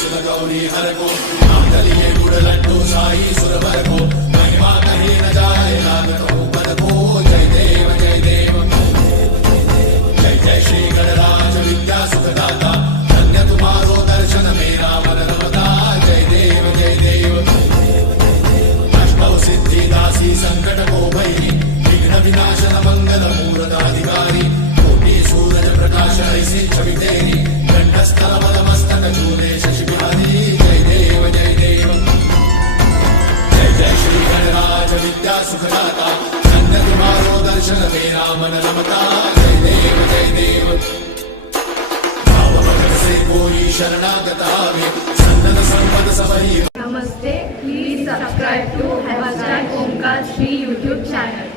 सुरगौरी हर को मांगलिये गुड़ लड्डू साई सुरभर को महिमा कहीं न जाए लागत हो पद को जय देव जय देव जय जय श्री गणराज विद्या सुखदाता धन्य तुम्हारो दर्शन मेरा मन रमता जय देव जय देव अष्टौ सिद्धि दासी संकट को भैरी विघ्न विनाशन मंगल मूर्त अधिकारी कोटि सूरज प्रकाश ऐसी छवि तेरी कंठस्थल मस्तक झूले शशि बिहारी जय देव जय देव जय जय श्री गणराज विद्या सुखदाता धन्य तुम्हारो दर्शन मेरा मन रमता जय देव जय देव भाव भगत से कोई शरणागत आवे संतन संपद सबही Namaste. Please subscribe to #Omkar Shri YouTube channel.